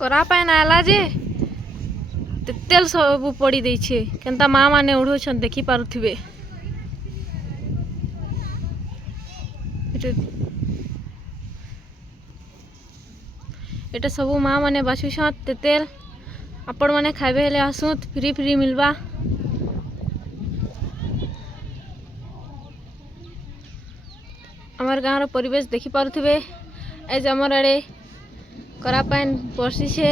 करा पाए आला जे तेल सब पड़ी देछे केनता माँ माने उड़ोछन देखि पारुथिबे। एटा सब माँ माने बाछुछन तेल आपण माने खाइबे हेले आसुत फ्री फ्री मिलबा। हमार गाँव रो परिवेश देखि पारुथिबे। एज हमर आड़े करा पाइन बरसी छे।